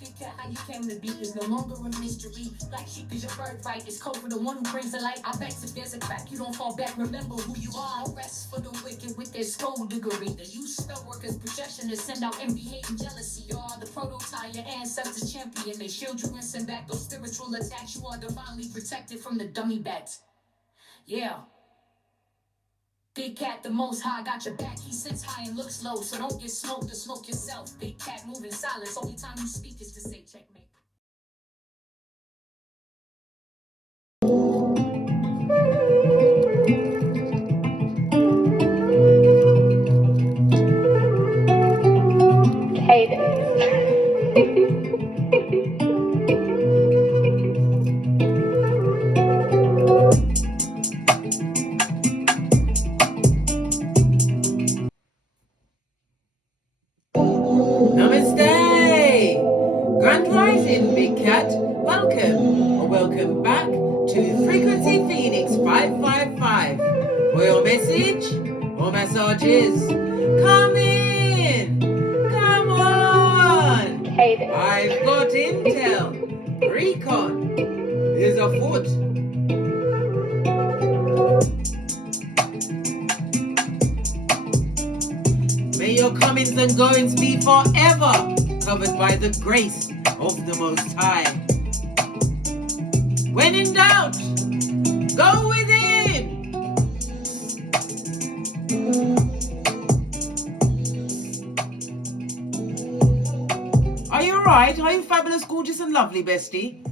How you came to be is no longer a mystery. Black sheep is your birthright. It's code for the one who brings the light. I bet if there's a crack, you don't fall back. Remember who you are. No rest for the wicked with their skullduggery. The use spell workers' projection to send out envy, hate, and jealousy. You are the prototype, your ancestors champion. They shield you and send back those spiritual attacks. You are divinely protected from the dummy bats. Yeah. Big cat, the most high, got your back. He sits high and looks low, so don't get smoked or smoke yourself. Big cat moving silence. Only time you speak is to say checkmate. Welcome back to Frequency Phoenix 555. For your message or messages, come in, come on. I've got intel, recon is afoot. May your comings and goings be forever covered by the grace of the Most High. When in doubt, go within. Are you alright? Are you fabulous, gorgeous and lovely, bestie?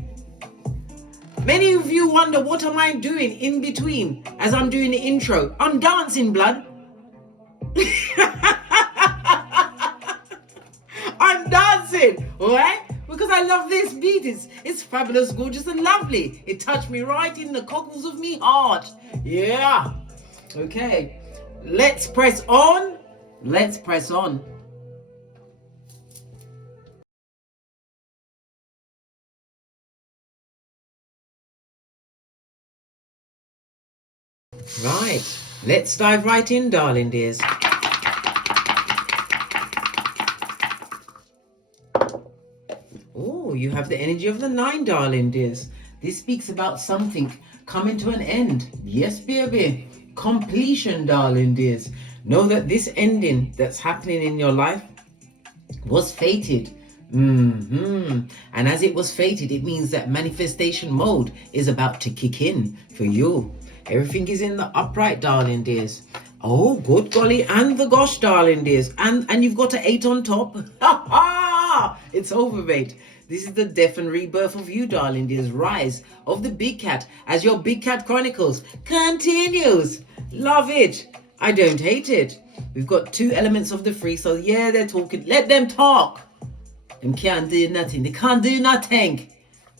Many of you wonder, what am I doing in between as I'm doing the intro? I'm dancing, blood. I'm dancing, alright? Because I love this beat. It's fabulous, gorgeous and lovely. It touched me right in the cockles of me heart. Yeah. Okay. Let's press on. Let's press on. Right. Let's dive right in, darling dears. Oh, you have the energy of the 9, darling dears. This speaks about something coming to an end. Yes, baby. Completion, darling dears. Know that this ending that's happening in your life was fated. And as it was fated, it means that manifestation mode is about to kick in for you. Everything is in the upright, darling dears. Oh, good golly, and the gosh, darling dears. And you've got an 8 on top. Ha ha! It's over, mate. This is the death and rebirth of you, darling dears. Rise of the big cat as your Big Cat Chronicles continues. Love it. I don't hate it. We've got 2 elements of the 3. So yeah, they're talking. Let them talk. Them can't do nothing. They can't do nothing.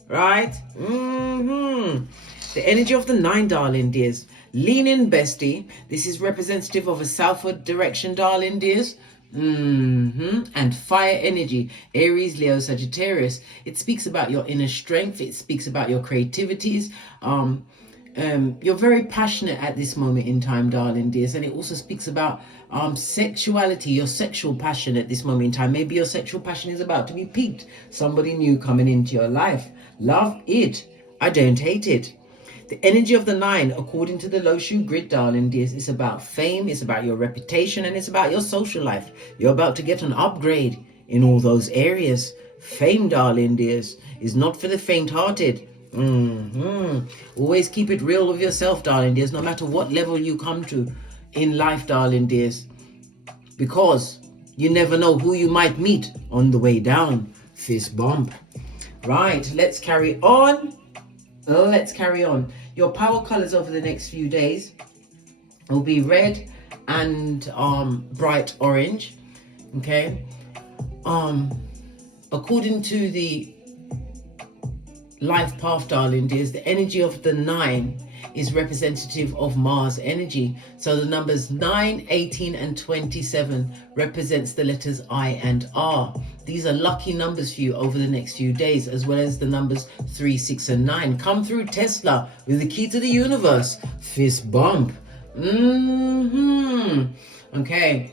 Right? The energy of the 9, darling dears. Lean in, bestie. This is representative of a southward direction, darling dears. And fire energy, Aries, Leo, Sagittarius. It speaks about your inner strength. It speaks about your creativities. You're very passionate at this moment in time, darling dears. And it also speaks about sexuality, your sexual passion at this moment in time. Maybe your sexual passion is about to be piqued. Somebody new coming into your life. Love it. I don't hate it. The energy of the 9, according to the low shoe grid, darling dears, is about fame, it's about your reputation, and it's about your social life. You're about to get an upgrade in all those areas. Fame, darling dears, is not for the faint-hearted. Always keep it real with yourself, darling dears, no matter what level you come to in life, darling dears. Because you never know who you might meet on the way down. Fist bump. Right, let's carry on. Let's carry on. Your power colors over the next few days will be red and bright orange. Okay. According to the life path, darling dears, the energy of the 9 is representative of Mars energy. So the numbers 9, 18 and 27 represents the letters I and R. These are lucky numbers for you over the next few days, as well as the numbers 3, 6 and 9. Come through Tesla with the key to the universe. Fist bump. Okay.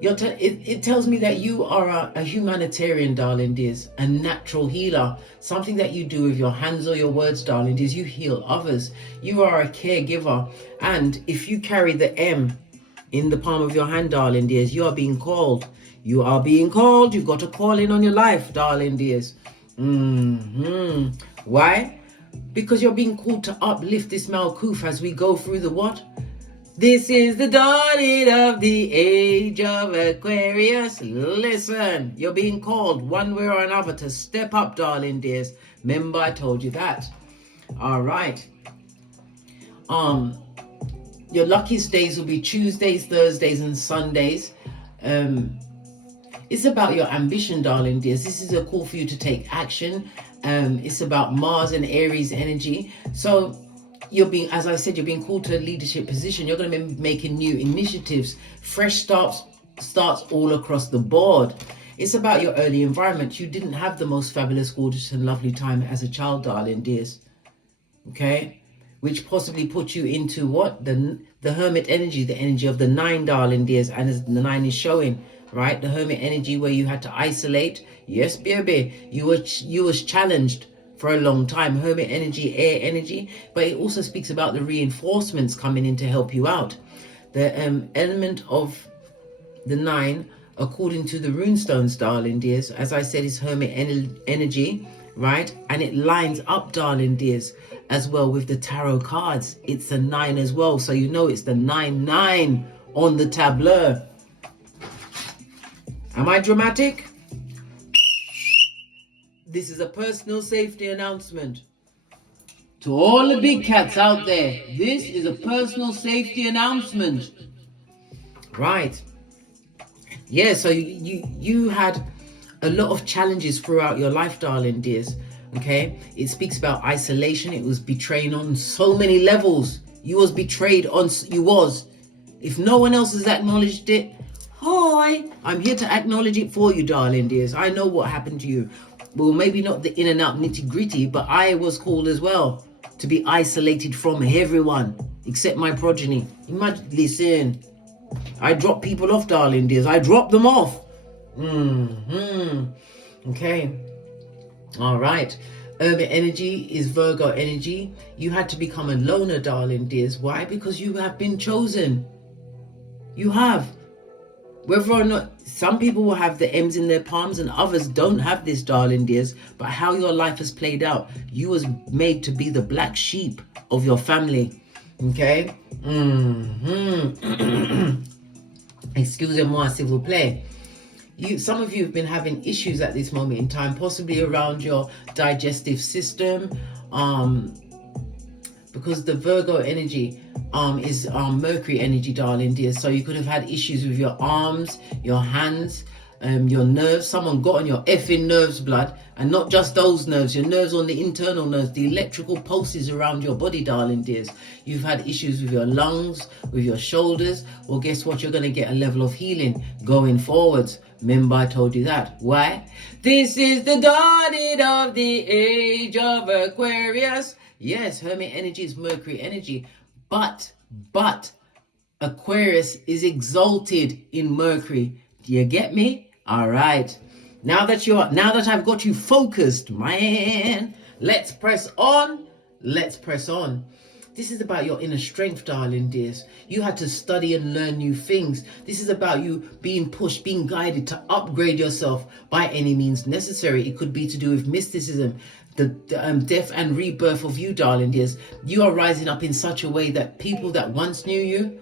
It tells me that you are a humanitarian, darling dears, a natural healer. Something that you do with your hands or your words, darling dears, you heal others. You are a caregiver. And if you carry the M in the palm of your hand, darling dears, you are being called. You are being called. You've got a calling on your life, darling dears. Why? Because you're being called to uplift this Malkuth as we go through the what? This is the dawning of the age of Aquarius. Listen, you're being called one way or another to step up, darling dears. Remember, I told you that. All right. Your luckiest days will be Tuesdays, Thursdays, and Sundays. It's about your ambition, darling dears. This is a call for you to take action. It's about Mars and Aries energy. So you're being, as I said, you're being called to a leadership position. You're going to be making new initiatives, fresh starts all across the board. It's about your early environment. You didn't have the most fabulous, gorgeous, and lovely time as a child, darling dears. Okay, which possibly put you into what? The hermit energy, the energy of the 9, darling dears, and as the 9 is showing, right? The hermit energy where you had to isolate. Yes, baby, you was challenged for a long time. Hermit energy, air energy, but it also speaks about the reinforcements coming in to help you out. The element of the 9, according to the runestones, darling dears, as I said, is hermit energy, right? And it lines up, darling dears, as well with the tarot cards. It's a 9 as well, so you know it's the 9-9 on the tableau. Am I dramatic? This is a personal safety announcement to all the big cats out there. This is a personal safety announcement. Right. Yeah, so you had a lot of challenges throughout your life, darling dears. Okay, it speaks about isolation. It was betraying on so many levels. You was betrayed on, if no one else has acknowledged it, hi, I'm here to acknowledge it for you, darling dears. I know what happened to you. Well, maybe not the in and out nitty gritty, but I was called as well to be isolated from everyone except my progeny. Imagine, listen, I drop people off, darling dears. I drop them off. Okay. All right. Urban energy is Virgo energy. You had to become a loner, darling dears. Why? Because you have been chosen. You have. Whether or not some people will have the M's in their palms and others don't have this, darling dears. But how your life has played out, you was made to be the black sheep of your family. Okay? Excusez-moi, s'il vous plaît. Some of you have been having issues at this moment in time, possibly around your digestive system, because the Virgo energy is Mercury energy, darling dear. So you could have had issues with your arms, your hands, your nerves. Someone got on your effing nerves, blood, and not just those nerves, your nerves on the internal nerves, the electrical pulses around your body, darling dears. You've had issues with your lungs, with your shoulders. Well, guess what? You're going to get a level of healing going forwards. Remember, I told you that. Why? This is the dawning of the age of Aquarius. Yes, hermit energy is Mercury energy, but Aquarius is exalted in Mercury. Do you get me? All right. Now that I've got you focused, man, let's press on. Let's press on. This is about your inner strength, darling dears. You had to study and learn new things. This is about you being pushed, being guided to upgrade yourself by any means necessary. It could be to do with mysticism, the death and rebirth of you, darling dears. You are rising up in such a way that people that once knew you,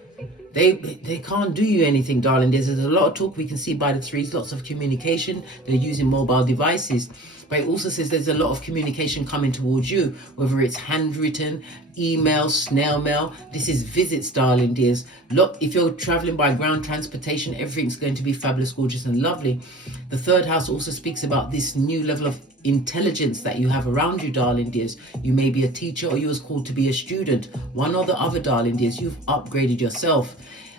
they can't do you anything, darling dears. There's a lot of talk we can see by the threes, lots of communication. They're using mobile devices. But it also says there's a lot of communication coming towards you, whether it's handwritten, email, snail mail. This is visits, darling dears. Look, if you're traveling by ground transportation, everything's going to be fabulous, gorgeous, and lovely. The third house also speaks about this new level of intelligence that you have around you, darling dears. You may be a teacher or you was called to be a student. One or the other, darling dears. You've upgraded yourself.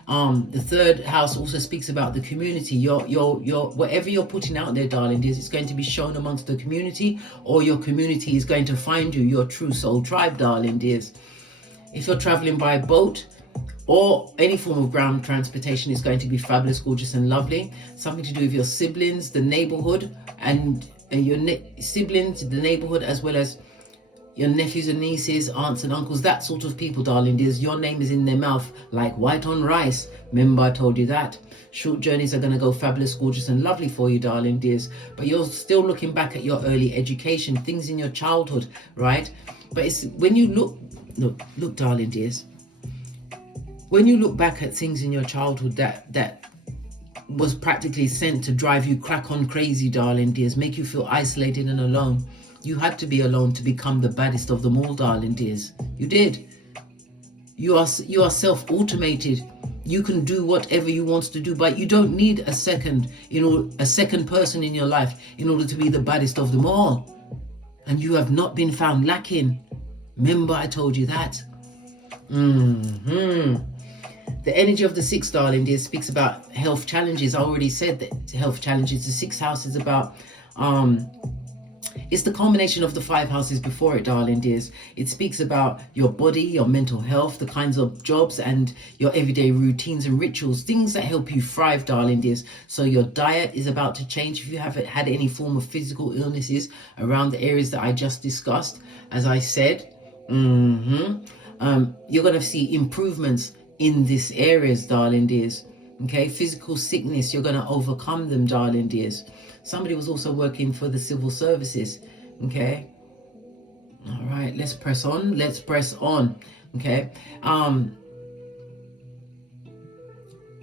The third house also speaks about the community. Your whatever you're putting out there, darling dears, it's going to be shown amongst the community, or your community is going to find you, your true soul tribe, darling dears. If you're traveling by boat, or any form of ground transportation is going to be fabulous, gorgeous and lovely. Something to do with your siblings, the neighborhood, and your siblings, the neighborhood, as well as your nephews and nieces, aunts and uncles, that sort of people, darling dears. Your name is in their mouth like white on rice. Remember, I told you that. Short journeys are going to go fabulous, gorgeous and lovely for you, darling dears. But you're still looking back at your early education, things in your childhood, right? But it's when you look, darling dears, when you look back at things in your childhood that was practically sent to drive you crack on crazy, darling dears, make you feel isolated and alone. You had to be alone to become the baddest of them all, darling dears. You did. You are self-automated. You can do whatever you want to do, but you don't need a second person in your life in order to be the baddest of them all. And you have not been found lacking. Remember, I told you that. The energy of the 6, darling dear, speaks about health challenges. I already said that health challenges. The 6th house is about it's the culmination of the 5 houses before it, darling dears. It speaks about your body, your mental health, the kinds of jobs and your everyday routines and rituals, things that help you thrive, darling dears. So your diet is about to change if you haven't had any form of physical illnesses around the areas that I just discussed. As I said, you're going to see improvements in these areas, darling dears. Okay, physical sickness, you're going to overcome them, darling dears. Somebody was also working for the civil services. Okay, all right, let's press on. Okay,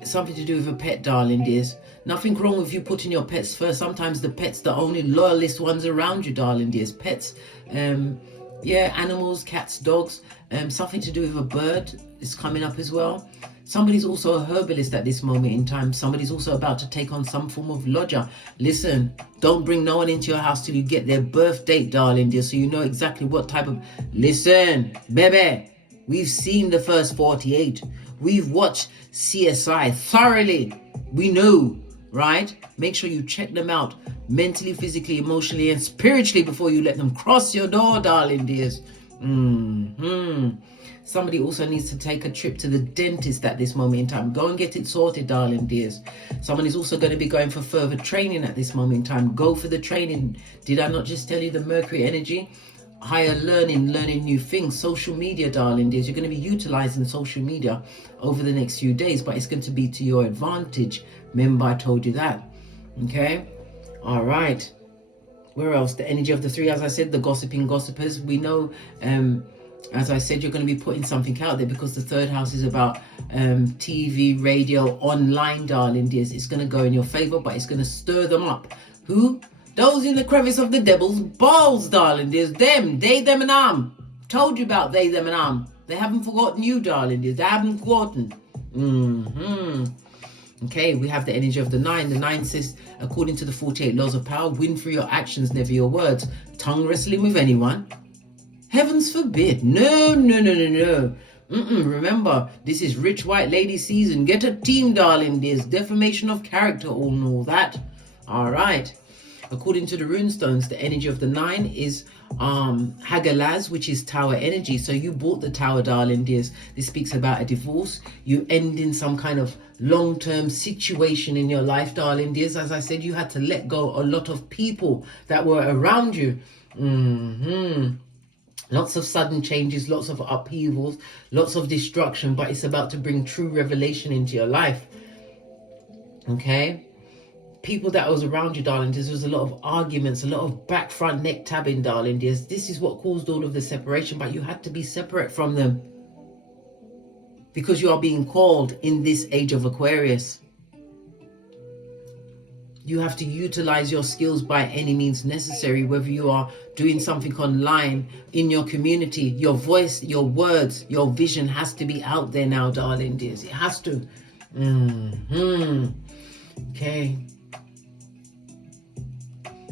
something to do with a pet, darling dears. Nothing wrong with you putting your pets first. Sometimes the pets, the only loyalist ones around you, darling dears. Pets, animals, cats, dogs. Something to do with a bird is coming up as well. Somebody's also a herbalist at this moment in time. Somebody's also about to take on some form of lodger. Listen, don't bring no one into your house till you get their birth date, darling dear, so you know exactly what type of... Listen, baby, we've seen the first 48. We've watched CSI thoroughly. We know, right? Make sure you check them out mentally, physically, emotionally, and spiritually before you let them cross your door, darling dears. Somebody also needs to take a trip to the dentist at this moment in time. Go and get it sorted, darling dears. Someone is also going to be going for further training at this moment in time. Go for the training. Did I not just tell you the Mercury energy? Higher learning new things. Social media, darling dears. You're going to be utilizing social media over the next few days, but it's going to be to your advantage. Remember, I told you that. Okay? All right. Where else? The energy of the 3, as I said, the gossiping gossipers. We know, as I said, you're going to be putting something out there because the 3rd house is about TV, radio, online, darling dears. It's going to go in your favor, but it's going to stir them up. Who? Those in the crevice of the devil's balls, darling dears. Them, they, them and Told you about they, them and They haven't forgotten you, darling dears. They haven't forgotten. Okay, we have the energy of the 9. The 9 says, according to the 48 laws of power, win through your actions, never your words. Tongue wrestling with anyone? Heavens forbid. No. Remember, this is rich white lady season. Get a team, darling. There's defamation of character, all that. All right. According to the runestones, the energy of the 9 is Hagalaz, which is tower energy. So you bought the tower, darling dears. This speaks about a divorce. You end in some kind of long-term situation in your life, darling dears. As I said, you had to let go a lot of people that were around you. Lots of sudden changes, lots of upheavals, lots of destruction, but it's about to bring true revelation into your life. Okay? People that was around you, darling dears, there was a lot of arguments, a lot of back front neck tabbing, darling dears. This is what caused all of the separation, but you had to be separate from them because you are being called in this age of Aquarius. You have to utilize your skills by any means necessary, whether you are doing something online, in your community. Your voice, your words, your vision has to be out there now, darling dears. It has to. Okay.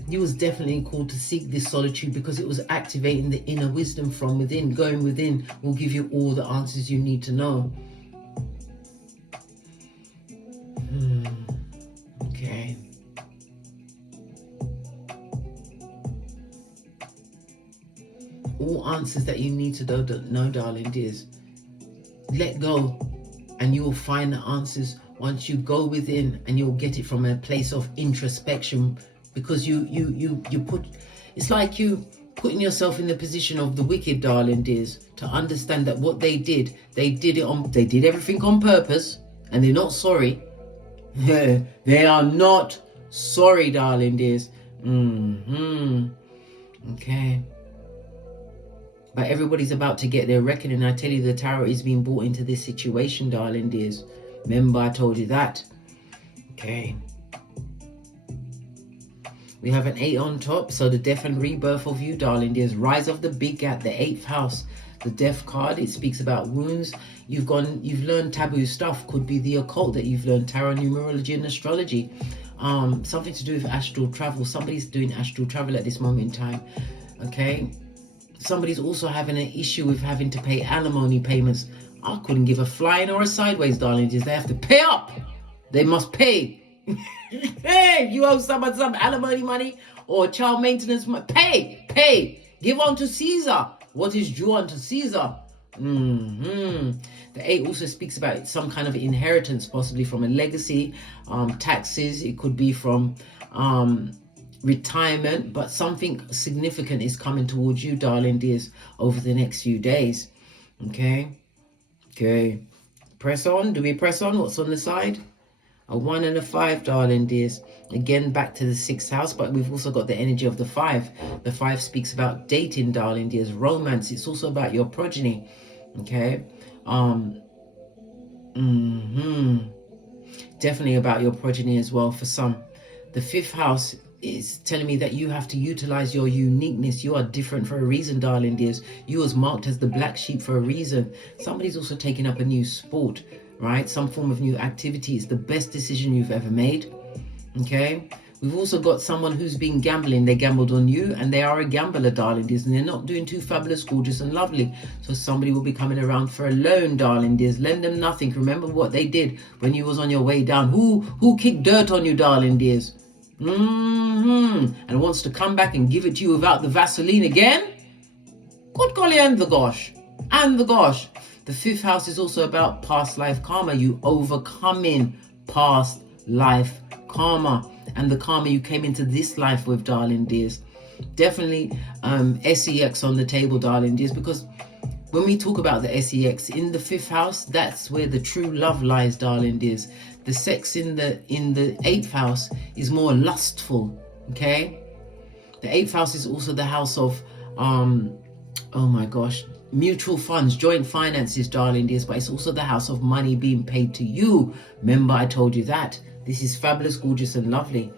You was definitely called to seek this solitude because it was activating the inner wisdom from within. Going within will give you all the answers you need to know. Okay. All answers that you need to know, darling dears. Let go. and you will find the answers once you go within, and you'll get it from a place of introspection, because you put, it's like you putting yourself in the position of the wicked, darling dears, to understand that what they did everything on purpose, and they're not sorry. They are not sorry, darling dears. Okay. But everybody's about to get their reckoning. I tell you, the tarot is being brought into this situation, darling dears. Remember, I told you that. Okay. We have an 8 on top. So the death and rebirth of you, darling dears. Rise of the big gap, the 8th house. The death card, it speaks about wounds. You've learned taboo stuff. Could be the occult that you've learned, tarot, numerology, and astrology. Something to do with astral travel. Somebody's doing astral travel at this moment in time. Okay. Somebody's also having an issue with having to pay alimony payments. I couldn't give a flying or a sideways, darling. They have to pay up. They must pay. Hey, you owe someone some alimony money or child maintenance money, pay. Give unto Caesar what is due unto Caesar. The 8 also speaks about some kind of inheritance, possibly from a legacy, taxes. It could be from retirement, but something significant is coming towards you, darling dears, over the next few days. Okay. Press on. Do we press on? What's on the side? A 1 and a 5, darling dears. Again, back to the 6th house, but we've also got the energy of the 5. The 5 speaks about dating, darling dears, romance. It's also about your progeny. Okay. Definitely about your progeny as well for some. The 5th house is telling me that you have to utilize your uniqueness. You are different for a reason, darling dears. You was marked as the black sheep for a reason. Somebody's also taking up a new sport, right? Some form of new activity. It's the best decision you've ever made. Okay. We've also got someone who's been gambling. They gambled on you, and they are a gambler, darling dears, and they're not doing too fabulous, gorgeous, and lovely. So somebody will be coming around for a loan, darling dears. Lend them nothing. Remember what they did when you was on your way down. Who kicked dirt on you, darling dears? And wants to come back and give it to you without the Vaseline again? Good golly, and the gosh. The 5th house is also about past life karma. You overcoming past life karma, and the karma you came into this life with, darling dears. Definitely SEX on the table, darling dears, because when we talk about the SEX in the 5th house, that's where the true love lies, darling dears. The sex in the 8th house is more lustful. Okay. The 8th house is also the house of mutual funds, joint finances, darling dears, but it's also the house of money being paid to you. Remember, I told you that. This is fabulous, gorgeous, and lovely.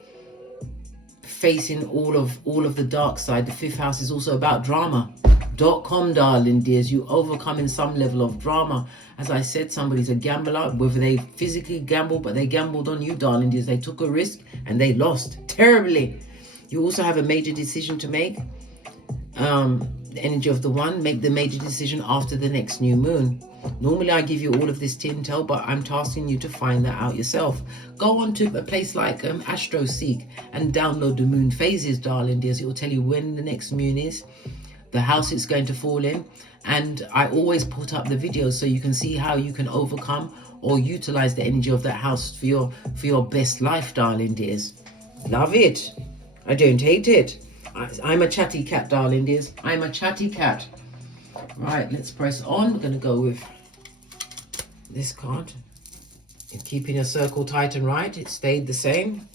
Facing all of the dark side. The 5th house is also about drama.com, darling dears. You overcoming some level of drama. As I said, somebody's a gambler, whether they physically gambled, but they gambled on you, darling dears. They took a risk and they lost terribly. You also have a major decision to make. The energy of the 1, make the major decision after the next new moon. Normally I give you all of this intel, but I'm tasking you to find that out yourself. Go on to a place like AstroSeek and download the moon phases, darling dears. It will tell you when the next moon is, the house it's going to fall in, and I always put up the videos so you can see how you can overcome or utilize the energy of that house for your best life, darling dears. Love it. I don't hate it. I'm a chatty cat, darling dears. I'm a chatty cat. Right, let's press on. We're going to go with this card. It's keeping a circle tight and right. It stayed the same,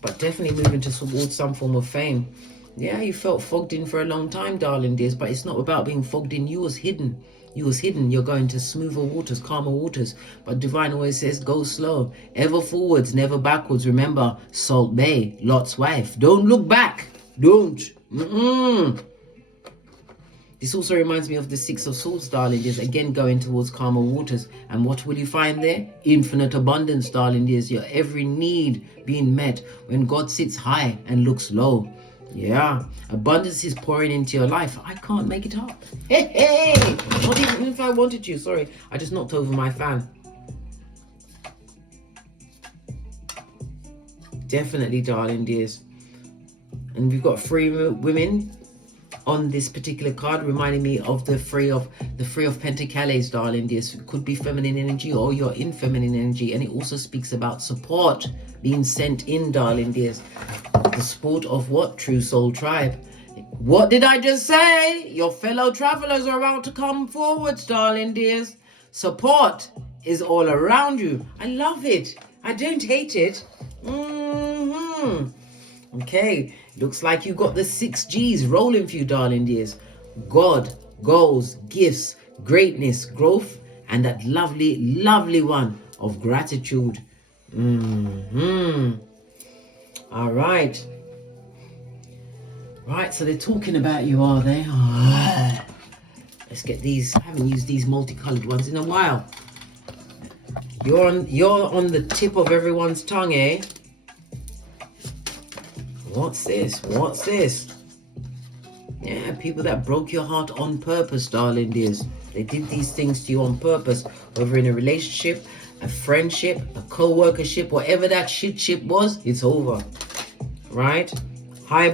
but definitely moving towards some form of fame. Yeah, you felt fogged in for a long time, darling dears, but it's not about being fogged in. You was hidden. You're going to smoother waters, calmer waters. But divine always says, go slow. Ever forwards, never backwards. Remember, Salt Bay, Lot's wife. Don't look back. Don't. This also reminds me of the 6 of Swords, darling dears. Again, going towards calmer waters. And what will you find there? Infinite abundance, darling dears. Your every need being met when God sits high and looks low. Yeah, abundance is pouring into your life. I can't make it up. Hey, not even if I wanted to. Sorry, I just knocked over my fan. Definitely, darling dears. And we've got 3 women on this particular card, reminding me of the Three of Pentacles, darling dears. It could be feminine energy or you're in feminine energy, and it also speaks about support being sent in, darling dears. The support of what? True Soul Tribe. What did I just say? Your fellow travelers are about to come forwards, darling dears. Support is all around you. I love it. I don't hate it. Okay, looks like you got the 6 G's rolling for you, darling dears. God, goals, gifts, greatness, growth, and that lovely, lovely one of gratitude. All right. Right, so they're talking about you, are they? Oh, let's get these. I haven't used these multicolored ones in a while. You're on the tip of everyone's tongue, eh? What's this? What's this? Yeah, people that broke your heart on purpose, darling dears. They did these things to you on purpose, whether in a relationship, a friendship, a co-workership, whatever that shit was, it's over. Right? High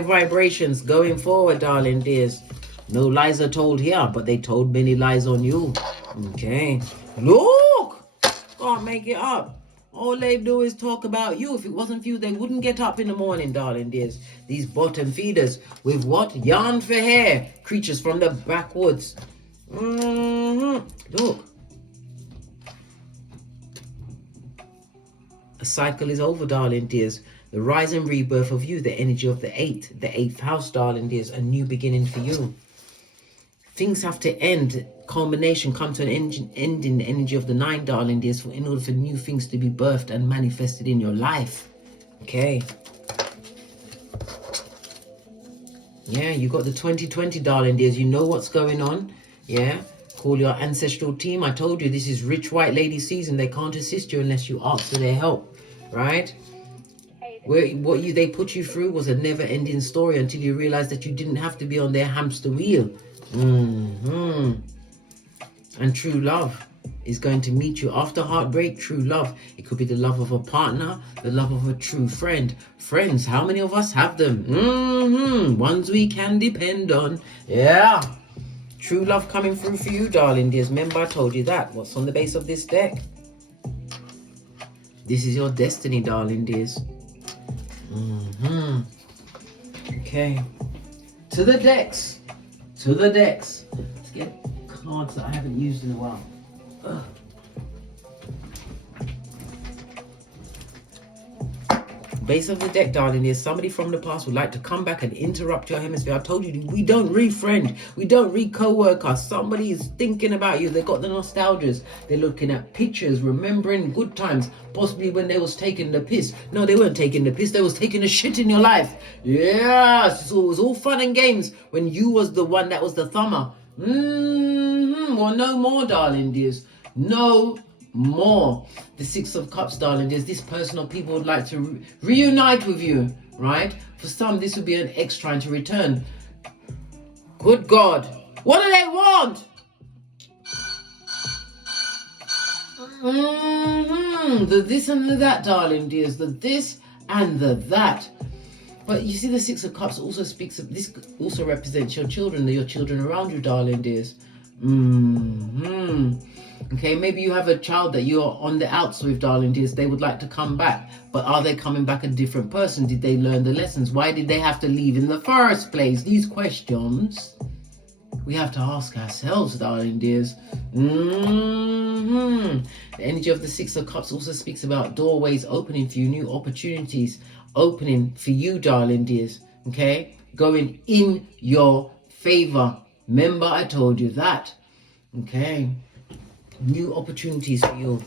vibrations going forward, darling dears. No lies are told here, but they told many lies on you. Okay. Look! Can't make it up. All they do is talk about you. If it wasn't for you, they wouldn't get up in the morning, darling dears. These bottom feeders with what? Yarn for hair. Creatures from the backwoods. Look. A cycle is over, darling dears. The rise and rebirth of you, the energy of the 8th house, darling dears. A new beginning for you. Things have to end. Culmination come to an end in the energy of the 9, darling dears, in order for new things to be birthed and manifested in your life. Okay. Yeah, you got the 2020, darling dears. You know what's going on. Yeah. Call your ancestral team. I told you this is rich white lady season. They can't assist you unless you ask for their help. Right? What they put you through was a never-ending story until you realized that you didn't have to be on their hamster wheel. And true love is going to meet you after heartbreak. True love, it could be the love of a partner, the love of a true friend. Friends, how many of us have them? Ones we can depend on. Yeah, true love coming through for you, darling dears. Remember I told you that. What's on the base of this deck? This is your destiny, darling dears. Okay, to the decks. Let's get cards that I haven't used in a while. Ugh. Base of the deck, darling, is somebody from the past would like to come back and interrupt your hemisphere. I told you, we don't re-friend, we don't re-co-worker. Somebody is thinking about you. They got the nostalgias. They're looking at pictures, remembering good times, possibly when they was taking the piss. No, they weren't taking the piss. They was taking the shit in your life. Yes, so it was all fun and games when you was the one that was the thumber. Well, no more, darling dears. No more. The 6 of Cups, darling. There's this person or people would like to reunite with you, right? For some, this would be an ex trying to return. Good God. What do they want? The this and the that, darling dears. The this and the that. But you see, the 6 of Cups also speaks of this, also represents your children around you, darling dears. Okay, maybe you have a child that you're on the outs with, darling dears. They would like to come back, but are they coming back a different person? Did they learn the lessons? Why did they have to leave in the first place? These questions we have to ask ourselves, darling dears. The energy of the 6 of Cups also speaks about doorways opening for you, new opportunities opening for you, darling dears. Okay, going in your favor. Remember, I told you that. Okay, new opportunities for you.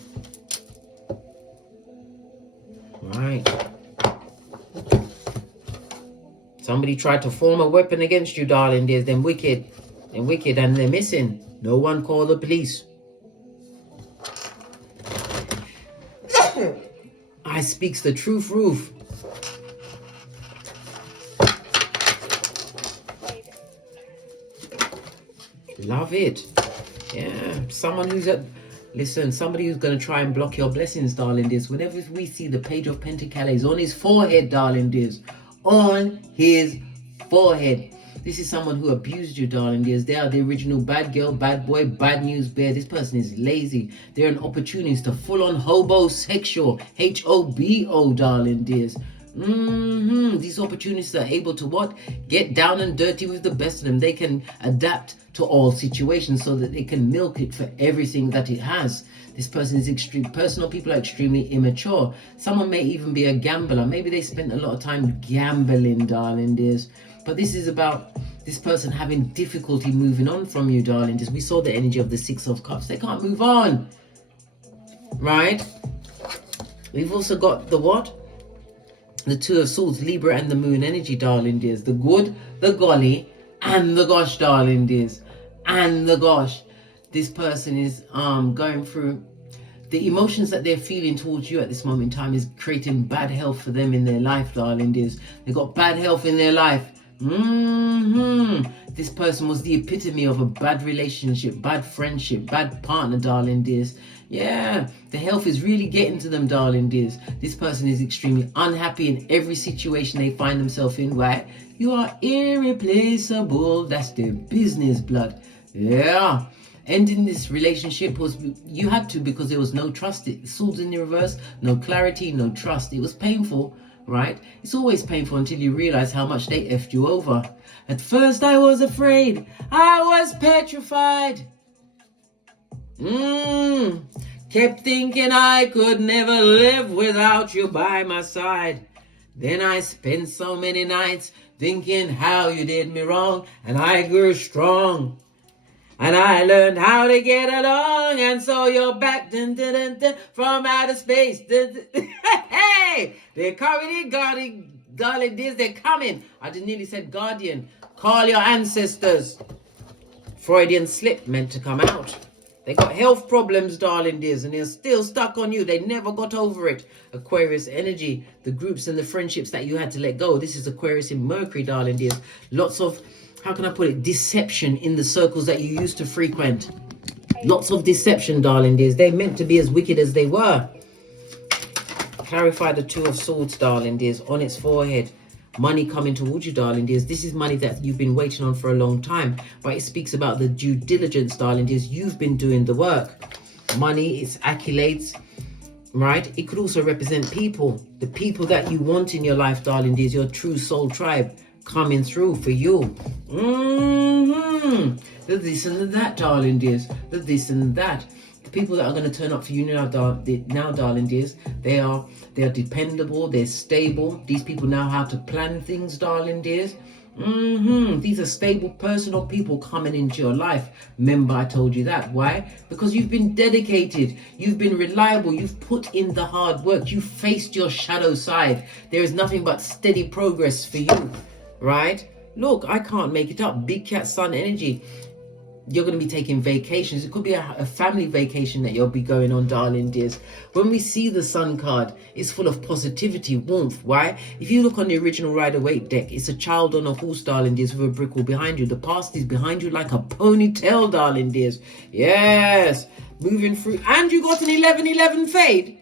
Right. Somebody tried to form a weapon against you, darling dears. Them wicked, and they're missing. No one call the police. I speaks the truth, roof. Love it. Yeah, someone who's somebody who's going to try and block your blessings, darling dears. Whenever we see the Page of Pentacles on his forehead, darling dears, on his forehead, This is someone who abused you, darling dears. They are the original bad girl, bad boy, bad news bear. This person is lazy. They're an opportunist, a full-on hobosexual, H-O-B-O, darling dears. These opportunists are able to what? Get down and dirty with the best of them. They can adapt to all situations so that they can milk it for everything that it has. This person is extreme. Personal people are extremely immature. Someone may even be a gambler. Maybe they spent a lot of time gambling, darling dears. But this is about this person having difficulty moving on from you, darling dears. We saw the energy of the Six of Cups. They can't move on, right? We've also got the what? The Two of Swords, Libra and the Moon energy, darling dears. The good, the golly, and the gosh, darling dears. And the gosh. This person is going through the emotions that they're feeling towards you at this moment in time is creating bad health for them in their life, darling dears. They've got bad health in their life. This person was the epitome of a bad relationship, bad friendship, bad partner, darling dears. Yeah, the health is really getting to them, darling dears. This person is extremely unhappy in every situation they find themselves in. Why? You are irreplaceable. That's their business, blood. Yeah. Ending this relationship was, you had to, because there was no trust. Swords in the reverse, no clarity, no trust. It was painful, right? It's always painful until you realize how much they effed you over. At first I was afraid. I was petrified. Kept thinking I could never live without you by my side. Then I spent so many nights thinking how you did me wrong, and I grew strong. And I learned how to get along, and so you're back from outer space. Hey, they're coming in, darling dears, they're coming. I just nearly said guardian. Call your ancestors. Freudian slip, meant to come out. They got health problems, darling dears, and they're still stuck on you. They never got over it. Aquarius energy, the groups and the friendships that you had to let go. This is Aquarius in Mercury, darling dears. Lots of, how can I put it, deception in the circles that you used to frequent. Lots of deception, darling dears. They're meant to be as wicked as they were. Clarify the Two of Swords, darling dears, on its forehead. Money coming towards you, darling dears. This is money that you've been waiting on for a long time. But it speaks about the due diligence, darling dears. You've been doing the work. Money, it's accolades, right? It could also represent people. The people that you want in your life, darling dears. Your true soul tribe coming through for you. The this and the that, darling dears. The this and that. The people that are going to turn up for you now, darling dears, they are dependable, they're stable. These people know how to plan things, darling dears. These are stable, personal people coming into your life. Remember, I told you that. Why? Because you've been dedicated, you've been reliable, you've put in the hard work, you've faced your shadow side. There is nothing but steady progress for you, right? Look, I can't make it up. Big cat sun energy. You're going to be taking vacations. It could be a family vacation that you'll be going on, darling dears. When we see the sun card, it's full of positivity, warmth. Why? If you look on the original Rider-Waite deck, it's a child on a horse, darling dears, with a brick wall behind you. The past is behind you like a ponytail, darling dears. Yes. Moving through. And you got an 11-11 fade.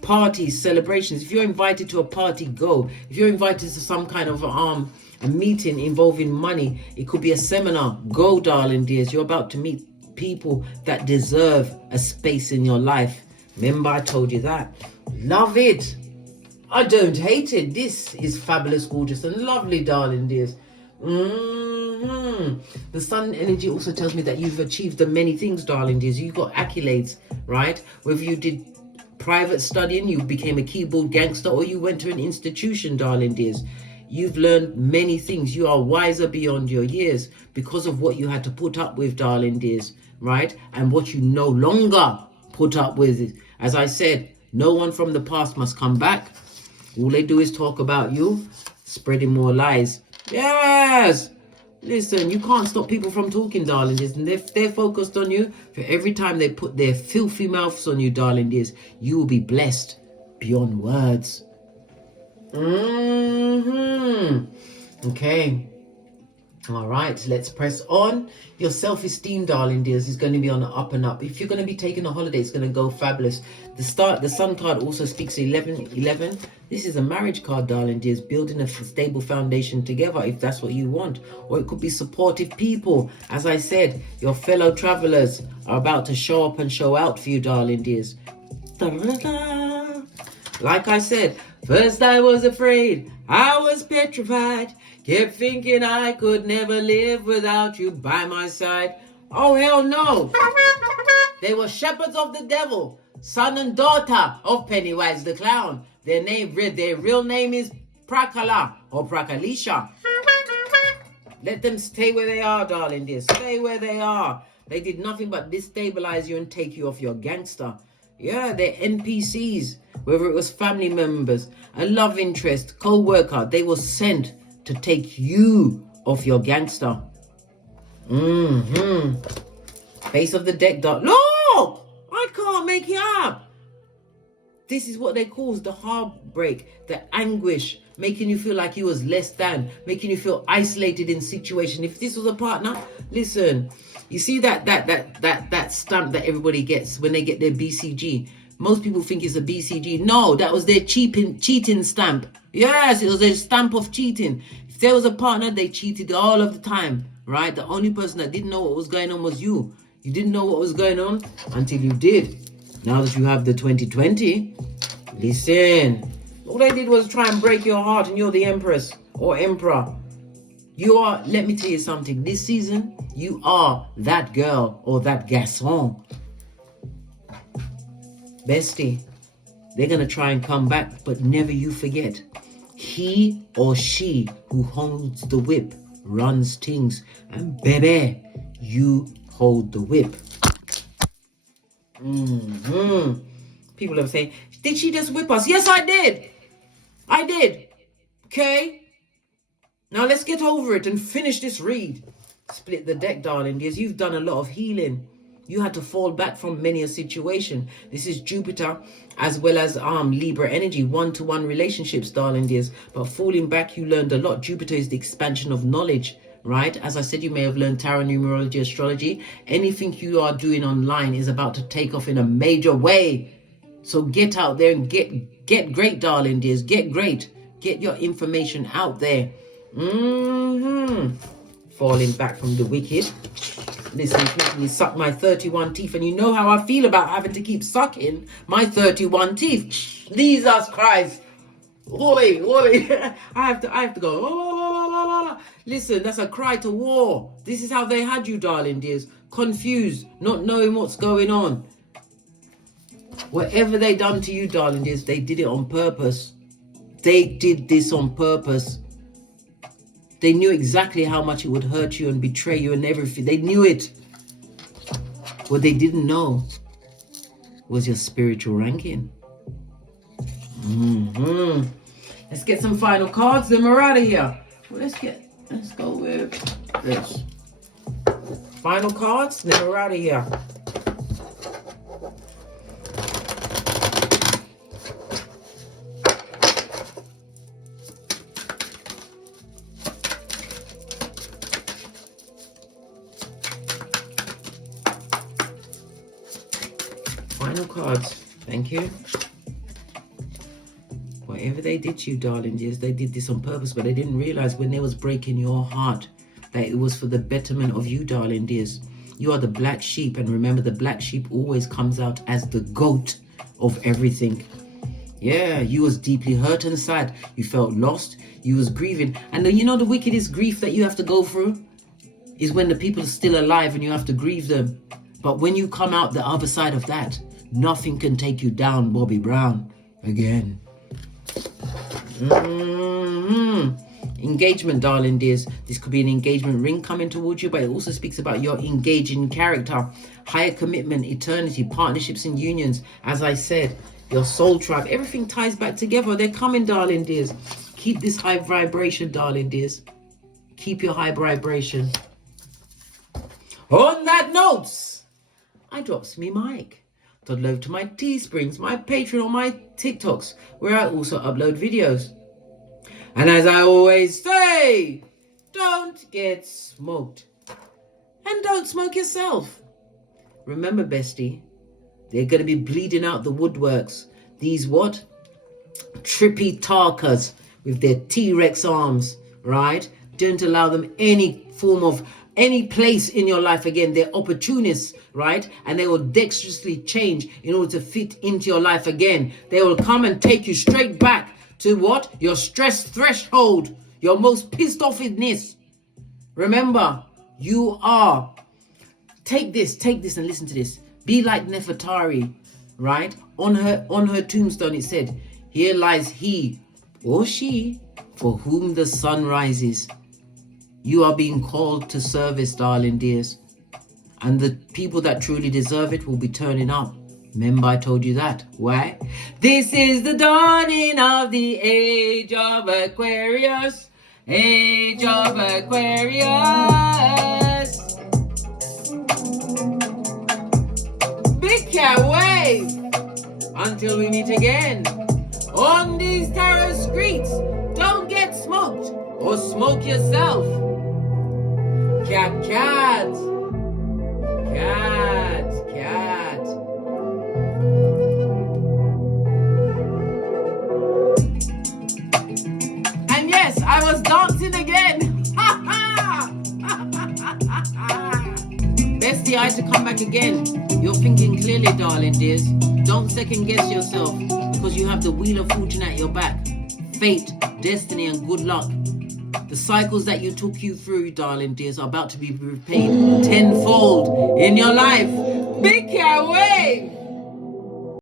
Parties, celebrations. If you're invited to a party, go. If you're invited to some kind of a meeting involving money, it could be a seminar, go, darling dears. You're about to meet people that deserve a space in your life. Remember, I told you that. Love it. I don't hate it. This is fabulous, gorgeous, and lovely, darling dears. The sun energy also tells me that you've achieved the many things, darling dears. You've got accolades, right? Whether you did private studying, you became a keyboard gangster, or you went to an institution, darling dears. You've learned many things. You are wiser beyond your years because of what you had to put up with, darling dears, right? And what you no longer put up with. As I said, no one from the past must come back. All they do is talk about you, spreading more lies. Yes! Listen, you can't stop people from talking, darling dears. And if they're focused on you, for every time they put their filthy mouths on you, darling dears, you will be blessed beyond words. Okay. All right, let's press on. Your self-esteem, darling dears, is going to be on the up and up. If you're going to be taking a holiday, it's going to go fabulous. The sun card also speaks 11-11. This is a marriage card, darling dears, building a stable foundation together if that's what you want. Or it could be supportive people. As I said, your fellow travelers are about to show up and show out for you, darling dears. Da-da-da. Like I said, first I was afraid, I was petrified, kept thinking I could never live without you by my side. Oh, hell no. They were shepherds of the devil, son and daughter of Pennywise the Clown. Their real name is Prakala or Prakalisha. Let them stay where they are, darling dear. Stay where they are. They did nothing but destabilize you and take you off your gangster. Yeah, they're NPCs. Whether it was family members, a love interest, co-worker, they were sent to take you off your gangster. Face of the deck, look! I can't make it up. This is what they call the heartbreak, the anguish, making you feel like you was less than, making you feel isolated in situation. If this was a partner, listen, you see that stamp that everybody gets when they get their BCG. Most people think it's a BCG. No, that was their cheating stamp. Yes, it was a stamp of cheating. If there was a partner, they cheated all of the time, right? The only person that didn't know what was going on was you. You didn't know what was going on until you did. Now that you have the 2020, listen. All they did was try and break your heart, and you're the empress or emperor. You are, let me tell you something. This season, you are that girl or that garçon. Bestie, they're going to try and come back, but never you forget. He or she who holds the whip runs things. And baby, you hold the whip. People are saying, did she just whip us? Yes, I did. I did. Okay. Now let's get over it and finish this read. Split the deck, darling dears. You've done a lot of healing. You had to fall back from many a situation. This is Jupiter as well as Libra energy, one-to-one relationships, darling dears. But falling back, you learned a lot. Jupiter is the expansion of knowledge, right? As I said, you may have learned tarot, numerology, astrology. Anything you are doing online is about to take off in a major way. So get out there and get great, darling dears. Get great. Get your information out there. Falling back from the wicked. Listen, it's making me suck my 31 teeth. And you know how I feel about having to keep sucking my 31 teeth. Jesus Christ. Holy. I have to go. Listen, that's a cry to war. This is how they had you, darling dears. Confused, not knowing what's going on. Whatever they done to you, darling dears, they did it on purpose. They did this on purpose. They knew exactly how much it would hurt you and betray you and everything. They knew it. What they didn't know was your spiritual ranking. Let's get some final cards, then we're out of here. Well, let's go with this. Final cards, then we're out of here. Final cards. Thank you. Whatever they did to you, darling dears, they did this on purpose, but they didn't realize when they was breaking your heart that it was for the betterment of you, darling dears. You are the black sheep, and remember, the black sheep always comes out as the goat of everything. Yeah, you was deeply hurt and sad. You felt lost. You was grieving. And you know the wickedest grief that you have to go through is when the people are still alive and you have to grieve them. But when you come out the other side of that, nothing can take you down, Bobby Brown, again. Engagement, darling dears. This could be an engagement ring coming towards you, but it also speaks about your engaging character, higher commitment, eternity, partnerships and unions. As I said, your soul tribe, everything ties back together. They're coming, darling dears. Keep this high vibration, darling dears. Keep your high vibration. On that note, I drops me mic. Toddle over to my Teesprings, my Patreon, or my TikToks, where I also upload videos. And as I always say, don't get smoked. And don't smoke yourself. Remember, bestie, they're going to be bleeding out the woodworks. These what? trippy talkers with their T-Rex arms, right? Don't allow them any place in your life again. They're opportunists, right? And they will dexterously change in order to fit into your life again. They will come and take you straight back to what? Your stress threshold, your most pissed offness. Remember, you are. Take this and listen to this. Be like Nefertari, right? On her tombstone it said, "Here lies he or she for whom the sun rises." You are being called to service, darling dears. And the people that truly deserve it will be turning up. Remember I told you that. Why? This is the dawning of the age of Aquarius. Age of Aquarius. Big cat wave. Until we meet again. On these tarot streets. Don't get smoked or smoke yourself. Cat. And yes, I was dancing again. Bestie, I had to come back again. You're thinking clearly, darling dears. Don't second guess yourself, because you have the wheel of fortune at your back. Fate, destiny, and good luck. The cycles that you took you through, darling dears, are about to be repaid tenfold in your life. Big cat wave!